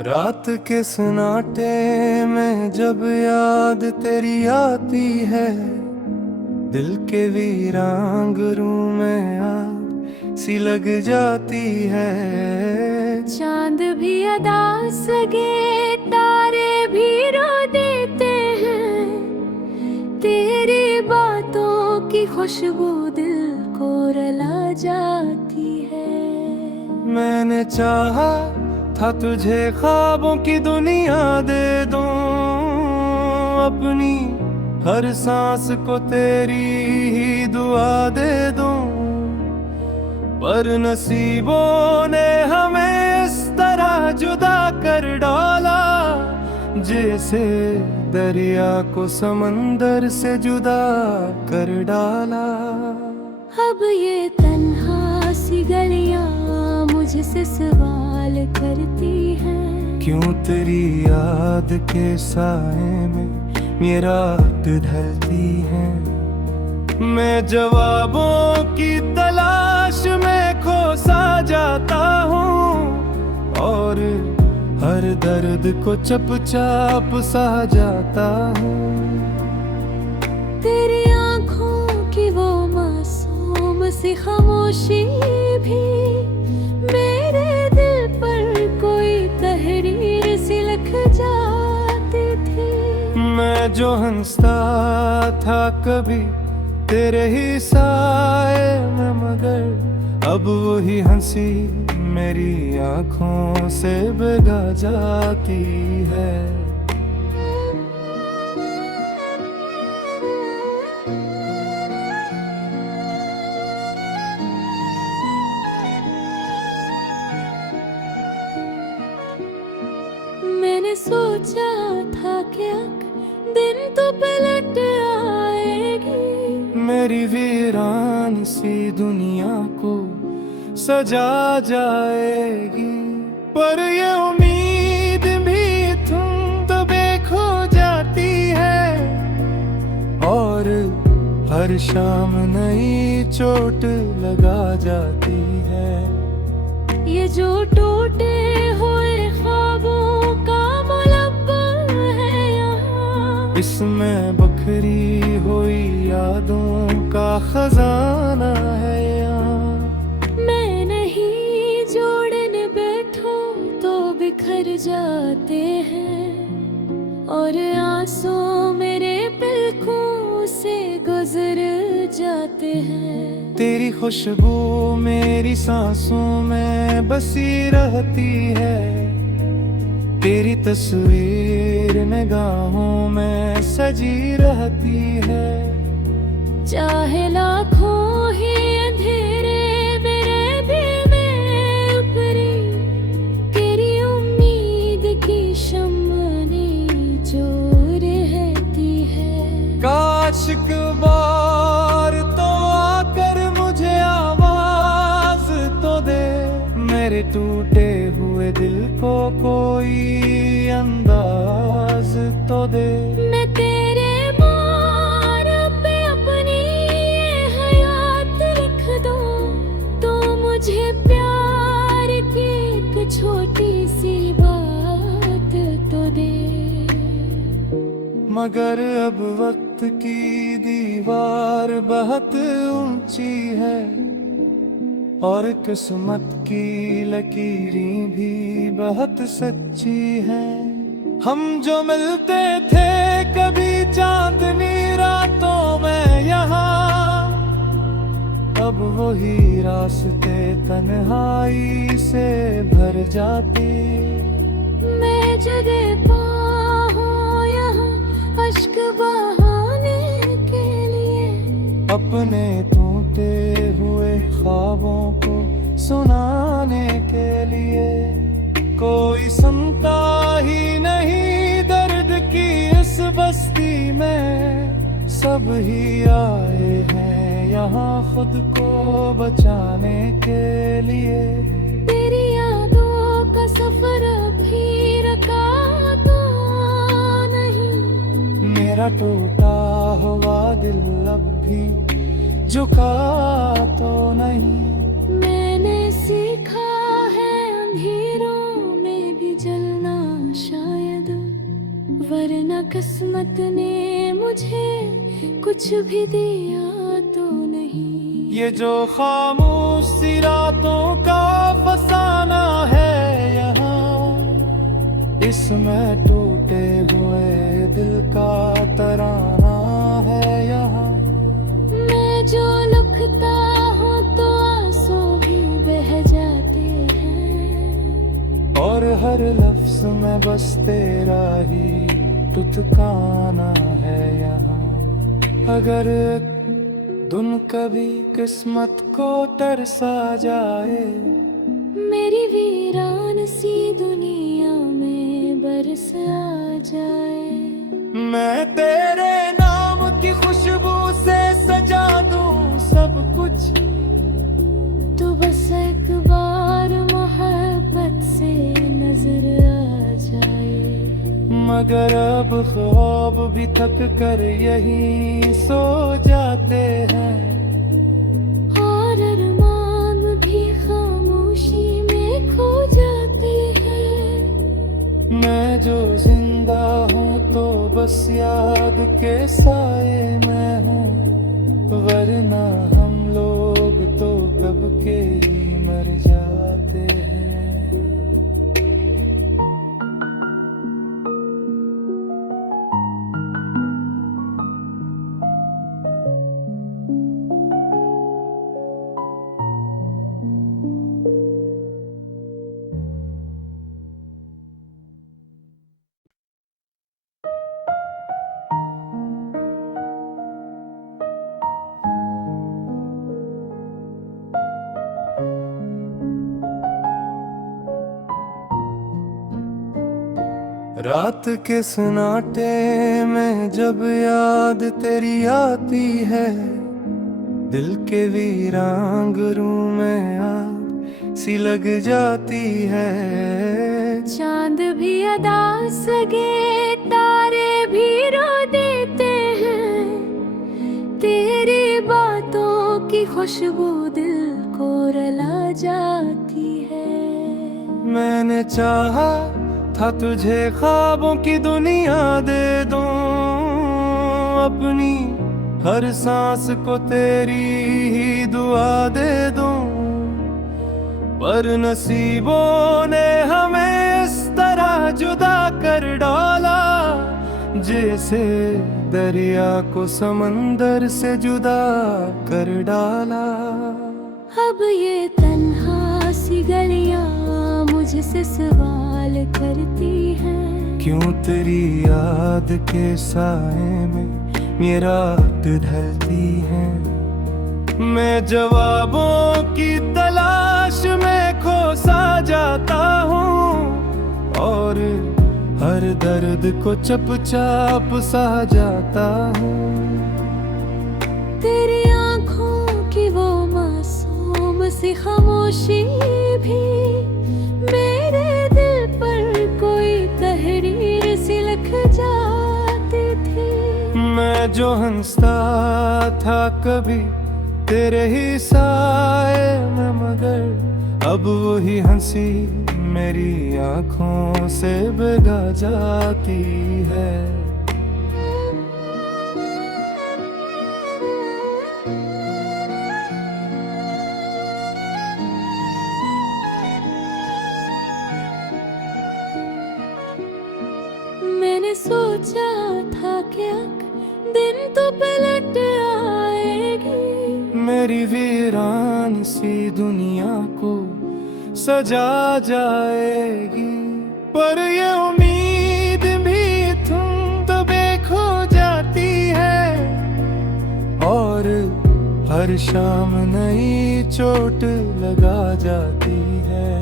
रात के सन्नाटे में जब याद तेरी आती है, दिल के वीरांगरू में आग सी लग जाती है। चांद भी अदा सगे, तारे भी रो देते हैं। तेरी बातों की खुशबू दिल को रुला जाती है। मैंने चाहा था तुझे ख्वाबों की दुनिया दे दूं, अपनी हर सांस को तेरी ही दुआ दे दूं, पर नसीबों ने हमें इस तरह जुदा कर डाला, जैसे दरिया को समंदर से जुदा कर डाला। अब ये तन्हा सी गलियां मुझसे सवाल करती हैं। क्यों तेरी याद के साए में मेरा रात ढलती है। मैं जवाबों की तलाश में खो सा जाता हूँ, और हर दर्द को चुपचाप सा जाता हूँ। तेरी आंखों की वो मासूम सी खामोशी भी मेरे दिल पर कोई तहरीर सी लिख जाती थी। मैं जो हंसता था कभी तेरे ही साए में, मगर अब वही हंसी मेरी आंखों से भगा जाती है। मैंने सोचा था कि दिन तो पलट आएगी, मेरी वीरान सी दुनिया को सजा जाएगी, पर ये उम्मीद भी तुम तो बेखो जाती है, और हर शाम नई चोट लगा जाती है। ये जो टूटे हुए ख्वाबों का मुलब्बा है यहाँ, इसमें बखरी हुई यादों का खजाना है यहाँ। मैं नहीं जोड़ने बैठो तो बिखर जाते हैं, और आंसू मेरे पलकों से गुजर जाते हैं। तेरी खुशबू मेरी सांसों में बसी रहती है, तेरी तस्वीर निगाहों में सजी रहती है। चाहे लाखों ही अंधेरे मेरे दिल में उपरी, तेरी उम्मीद की शम्नी जो रहती है। काश एक बार तो आकर मुझे आवाज तो दे, मेरे टूटे हुए दिल को कोई अंदाज तो दे। मैं तेरे मोर पे अपनी ये हयात लिख दूं, तो मुझे प्यार की एक छोटी सी बात तो दे। मगर अब वक्त की दीवार बहुत ऊंची है, और किस्मत की लकीरें भी बहुत सच्ची हैं। हम जो मिलते थे कभी चांदनी रातों में यहाँ, अब वही रास्ते तन्हाई से भर जाती। मैं जगह पाऊं यहाँ अश्क बहाने के लिए, अपने टूटे हुए ख्वाबों को सुनाने के लिए। कोई सुनता ही नहीं दर्द की इस बस्ती में, सब ही आए हैं यहाँ खुद को बचाने के लिए। तेरी यादों का सफर अभी रुका तो नहीं, मेरा टूटा हुआ दिल अब भी झुका तो नहीं। मैंने सीखा है अंधेरों में भी जलना। किस्मत ने मुझे कुछ भी दिया तो नहीं। ये जो खामोश सी रातों का फसाना है यहाँ, इसमें टूटे हुए दिल का तराना है यहाँ। मैं जो लिखता हूँ तो आंसू भी बह जाते हैं, और हर लफ्ज में बस तेरा ही टुटकाना है यहाँ। अगर धुन कभी किस्मत को तरसा जाए, मेरी वीरान सी दुनिया में बरस आ जाए, मैं तेरे नाम की खुशबू से सजा दूं सब कुछ। तो बस एक बार मोहब्बत से नजर आ जाए। मगर अब ख्वाब भी थक कर यही सो जाते हैं, और अरमान भी खामोशी में खो जाते हैं। मैं जो जिंदा हूँ तो बस याद के साए में हूँ, वरना हम लोग तो कब के ही मर जाते हैं। रात के सन्नाटे में जब याद तेरी आती है, दिल के वीरांगरू में आग सी लग जाती है। चांद भी अदा सगे तारे भी रो देते हैं, तेरी बातों की खुशबू दिल को रुला जाती है। मैंने चाहा था तुझे ख्वाबों की दुनिया दे दूं, अपनी हर सांस को तेरी ही दुआ दे दूं, पर नसीबों ने हमें इस तरह जुदा कर डाला, जैसे दरिया को समंदर से जुदा कर डाला। अब ये तन्हा सी गलियां मुझसे सवाल करती हैं, क्यों तेरी याद के साए में मेरा ढलती है। मैं जवाबों की तलाश में खो सा जाता हूँ, और हर दर्द को चुपचाप सा जाता हूँ। तेरी आंखों की वो मासूम सी खामोशी भी मेरे दिल पर कोई तहरीर सी लिख जाती थी। मैं जो हंसता था कभी तेरे ही साए में, मगर अब वही हंसी मेरी आंखों से भगा जाती है। मैंने सोचा था क्या दिन तो पलट आएगी, मेरी वीरान सी दुनिया को सजा जाएगी, पर ये उम्मीद भी तुम तो बेखो जाती है, और हर शाम नई चोट लगा जाती है।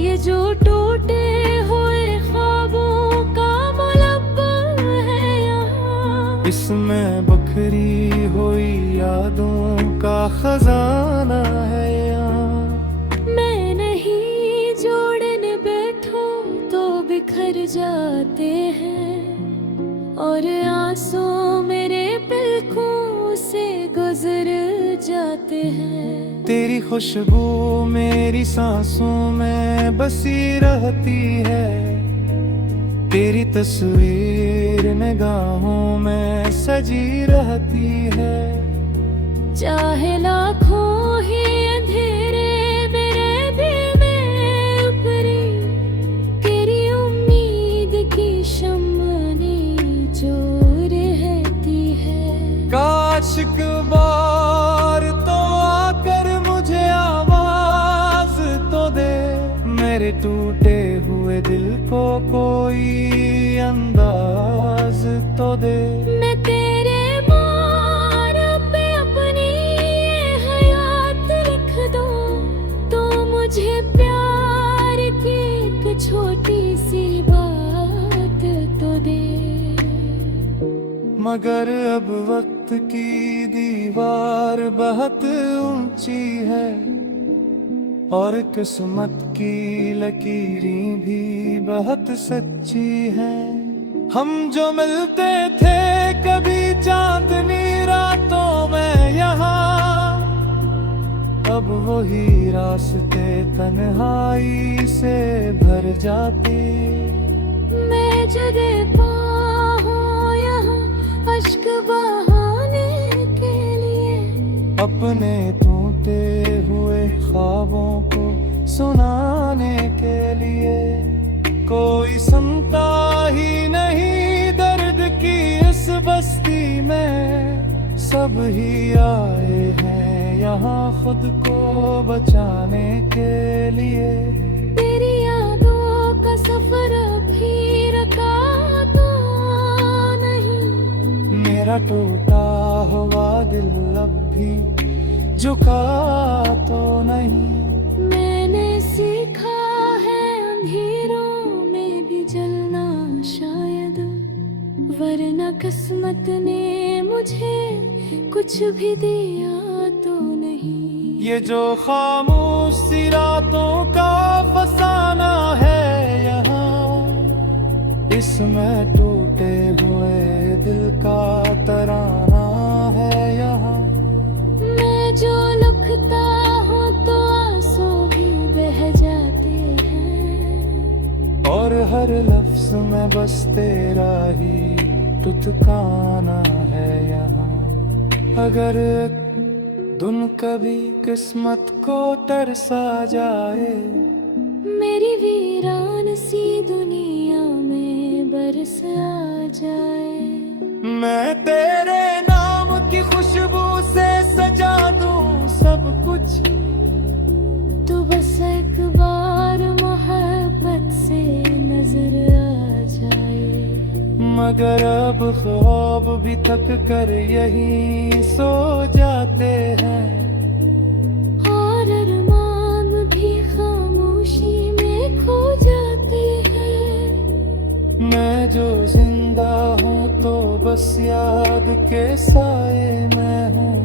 ये जो टूटे हुए ख्वाबों का मुलब्बा है यहाँ, इसमें बखरी हुई यादों का खजाना है यहाँ। मैं नहीं जोड़ने बैठो तो बिखर जाते हैं, और आंसू मेरे पलकों से गुजर जाते हैं। तेरी खुशबू मेरी सांसों में बसी रहती है, तेरी तस्वीर तस्वीर निगाहों में सजी रहती है। चाहे लाखों ही अंधेरे मेरे दिल में उपरी, तेरी उम्मीद की शम्मनी जो रहती है। काश एक बार तो आकर मुझे आवाज तो दे, मेरे टूटे हुए दिल को कोई अंदाज तो दे। मैं तेरे मार पे अपनी ये हयात लिख दूं, तो मुझे प्यार की एक छोटी सी बात तो दे। मगर अब वक्त की दीवार बहुत ऊंची है, और किस्मत की लकीरें भी बहुत सच्ची हैं। हम जो मिलते थे कभी चांदनी रातों में यहाँ, अब वही रास्ते तन्हाई से भर जाते। मैं जगह पाऊं यहाँ अश्क बहाने के लिए, अपने टूटे हुए ख्वाबों को सुनाने के लिए। कोई सुनता ही नहीं दर्द की इस बस्ती में, सब ही आए हैं यहाँ खुद को बचाने के लिए। तेरी यादों का सफर अभी रुका तो नहीं, मेरा टूटा हुआ दिल अब भी झुका तो नहीं। मैंने सीखा है अंधेरों में भी जलना शायद, वरना किस्मत ने मुझे कुछ भी दिया तो नहीं। ये जो खामोश सी रातों का फसाना है यहाँ, इसमें टूटे हुए दिल का तराना है यहाँ। मैं जो लिखता हूँ तो आंसू भी बह जाते हैं, और हर लफ्ज में बस तेरा ही टुटकाना है यहाँ। अगर तुम कभी किस्मत को तरसा जाए, मेरी वीरान सी दुनिया में बरस आ जाए, मैं तेरे नाम की खुशबू से सजा दूं सब कुछ। तो बस एक बार मोहब्बत से नजर आ जाए। मगर अब ख्वाब भी थक कर यहीं सो जाते हैं, और अरमान भी खामोशी में खो जाते हैं। मैं जो जिंदा हूँ तो बस याद के साए में हूँ,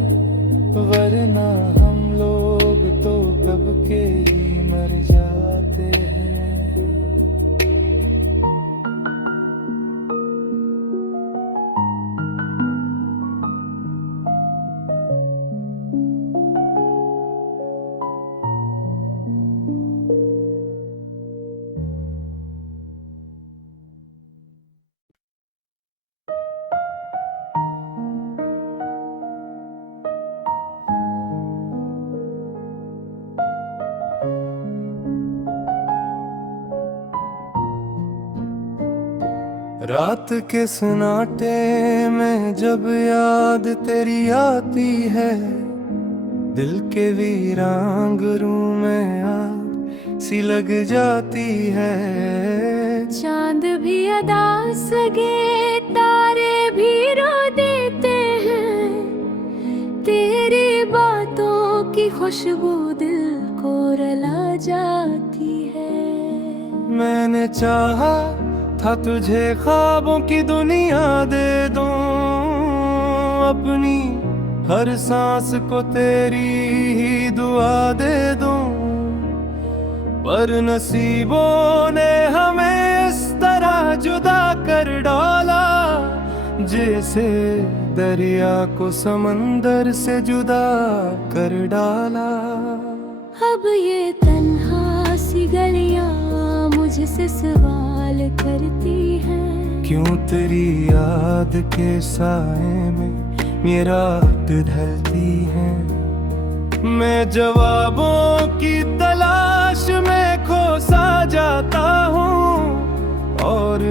वरना हम लोग तो कब के ही मर जाते हैं। रात के सन्नाटे में जब याद तेरी आती है, दिल के वीरान रूह में आग सी लग जाती है। चांद भी अदा सगे तारे भी रो देते हैं, तेरी बातों की खुशबू दिल को रुला जाती है। मैंने चाहा था तुझे ख्वाबों की दुनिया दे दूं, अपनी हर सांस को तेरी ही दुआ दे दूं, पर नसीबों ने हमें इस तरह जुदा कर डाला, जैसे दरिया को समंदर से जुदा कर डाला। अब ये तन्हा सी गलियां मुझसे सवाल करती हैं, क्यों तेरी याद के साए में मेरा रात ढलती है। मैं जवाबों की तलाश में खो सा जाता हूँ और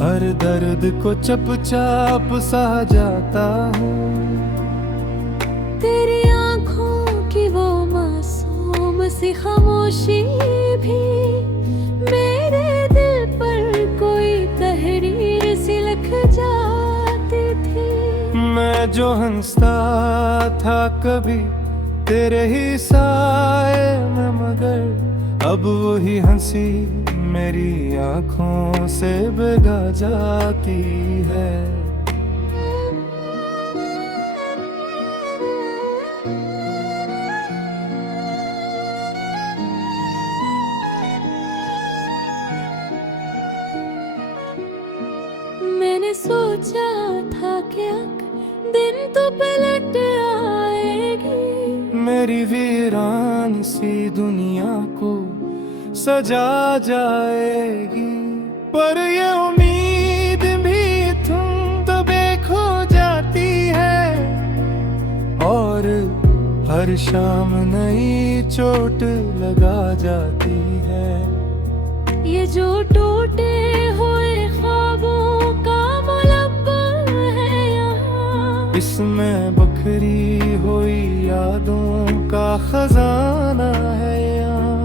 हर दर्द को चुपचाप सा जाता हूँ। तेरी आंखों की वो मासूम सी खामोशी भी मेरे दिल पर कोई तहरीर सी लिख जाती थी। मैं जो हंसता था कभी तेरे ही साए में, मगर अब वही हंसी मेरी आंखों से बगा जाती है। मैंने सोचा था कि दिन तो पलट आएगी, मेरी वीरान सी दुनिया को सजा जाएगी। पर ये उम्मीद भी तुम तो बेखो जाती है और हर शाम नई चोट लगा जाती है। ये जो टूटे हुए ख्वाबों का मुलब्बा है यहाँ, इसमें बखरी हुई यादों का खजाना है यहाँ।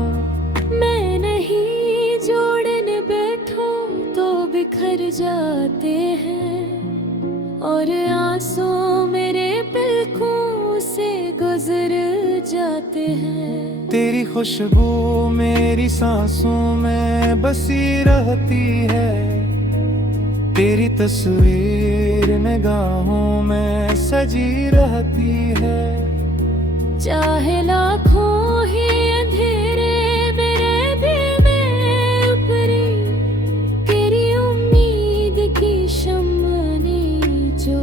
मैं नहीं जोड़ने बैठो तो बिखर जाते हैं और आंसू मेरे पलकों से गुजर जाते हैं। तेरी खुशबू मेरी सांसों में बसी रहती है, तेरी तस्वीर निगाहों में सजी रहती है। चाहे लाखों ही अंधेरे मेरे दिल में उपरी, तेरी उम्मीद की शम्नी जो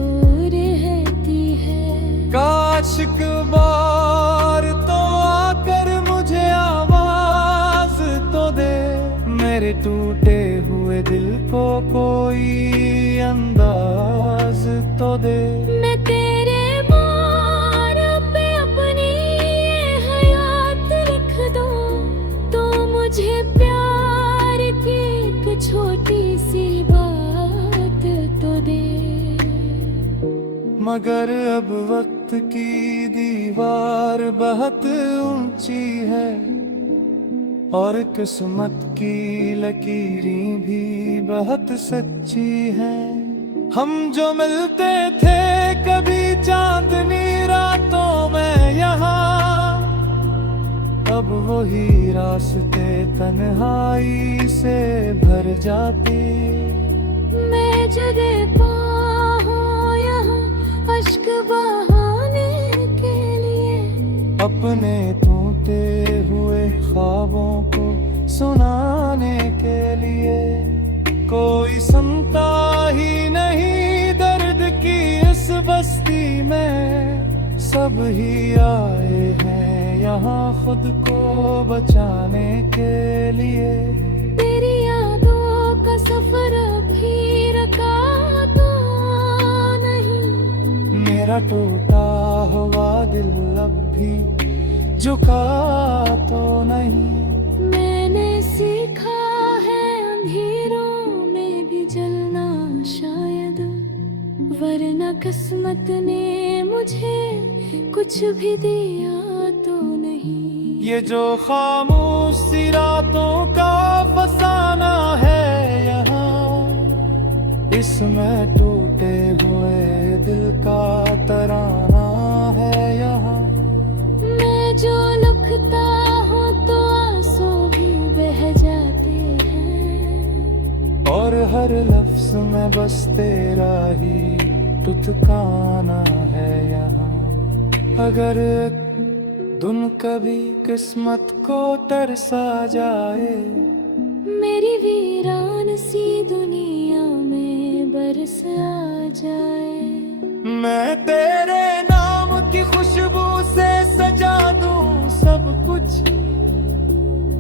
रहती है। काश एक बार तो आकर मुझे आवाज तो दे, मेरे टूटे हुए दिल को कोई अंदाज तो दे। मैं तेरे मार पे अपनी ये हयात लिख दूं तो मुझे प्यार की एक छोटी सी बात तो दे। मगर अब वक्त की दीवार बहुत ऊंची है और किस्मत की लकीरें भी बहुत सच्ची है। हम जो मिलते थे कभी चांदनी रातों में यहाँ, अब वही रास्ते तन्हाई से भर जाती। मैं जगह पाऊं यहाँ अश्क बहाने के लिए, अपने टूटे हुए ख्वाबों को सुनाने के लिए। कोई सुनता ही नहीं दर्द की इस बस्ती में, सब ही आए हैं यहाँ खुद को बचाने के लिए। तेरी यादों का सफर अभी रुका तो नहीं, मेरा टूटा हुआ दिल अब भी झुका तो नहीं। मैंने सीखा है अंधेरों में भी जलना शायद, वरना किस्मत ने मुझे कुछ भी दिया तो नहीं। ये जो खामोश सी रातों का फसाना है यहाँ, इसमें टूटे हुए दिल का तराना है यहाँ। मैं जो लिखता हूँ तो आंसू भी बह जाते हैं और हर लफ्ज में बस तेरा ही टुटकाना है यहाँ। अगर तुम कभी किस्मत को तरसा जाए, मेरी वीरान सी दुनिया में बरस आ जाए, मैं तेरे नाम की खुशबू से सजा दूं सब कुछ।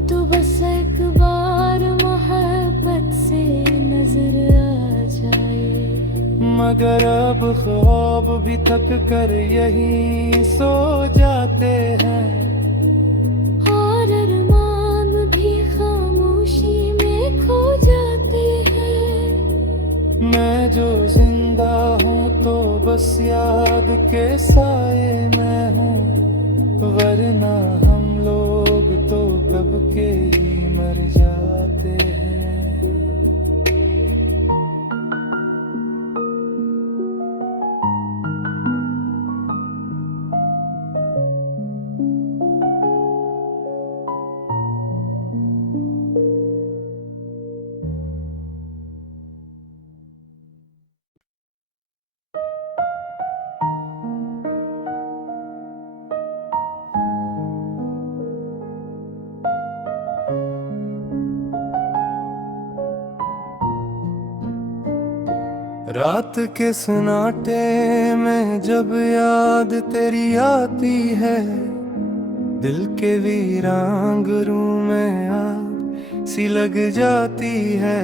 तो बस एक बार मोहब्बत से नजर आ मगर अब ख्वाब भी थक कर यही सो जाते हैं। और अरमान भी खामोशी में खो जाते हैं। मैं जो जिंदा हूँ तो बस याद के साए में हूँ, वरना हम लोग तो कब के ही मर जाते हैं। रात के सन्नाटे में जब याद तेरी आती है, दिल के वीरांगरू में आग सी लग जाती है।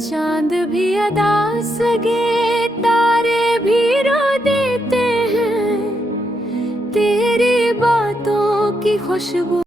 चांद भी अदास लगे, तारे भी रो देते हैं। तेरी बातों की खुशबू